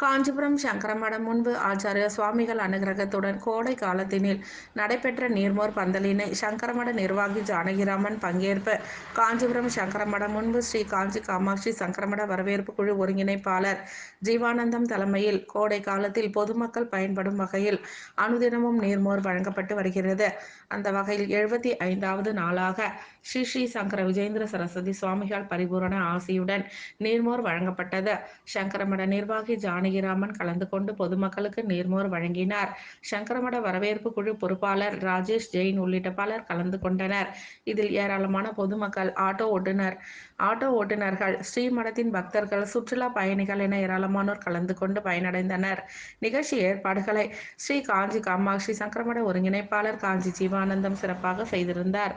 காஞ்சிபுரம் சங்கரமடம் முன்பு ஆச்சாரிய சுவாமிகள் அனுகிரகத்துடன் கோடை காலத்தினில் நடைபெற்ற நீர்மோர் பந்தலினை சங்கரமட நிர்வாகி ஜானகிராமன் பங்கேற்பு காஞ்சிபுரம் சங்கரமடம் முன்பு ஸ்ரீ காஞ்சி காமாட்சி சங்கரமட வரவேற்பு குழு ஒருங்கிணைப்பாளர் ஜீவானந்தம் தலைமையில் கோடை காலத்தில் பொதுமக்கள் பயன்படும் வகையில் அனுதினமும் நீர்மோர் வழங்கப்பட்டு வருகிறது. அந்த வகையில் 75வது நாளாக ஸ்ரீ ஸ்ரீ சங்கர விஜேந்திர சரஸ்வதி சுவாமிகள் பரிபூரண ஆசியுடன் நீர்மோர் வழங்கப்பட்டது. சங்கரமட நிர்வாகி ஜானகிராமன் கலந்து கொண்டு பொதுமக்களுக்கு நீர்மோர் வழங்கினார். சங்கரமட வரவேற்பு குழு பொறுப்பாளர் ராஜேஷ் ஜெயின் உள்ளிட்ட பலர் கலந்து கொண்டனர். இதில் ஏராளமான பொதுமக்கள், ஆட்டோ ஓட்டுநர்கள், ஸ்ரீமடத்தின் பக்தர்கள், சுற்றுலா பயணிகள் என ஏராளமானோர் கலந்து கொண்டு பயனடைந்தனர். நிகழ்ச்சி ஏற்பாடுகளை ஸ்ரீ காஞ்சி காமாட்சி சங்கரமட ஒருங்கிணைப்பாளர் காஞ்சி ஜீவானந்தம் சிறப்பாக செய்திருந்தார்.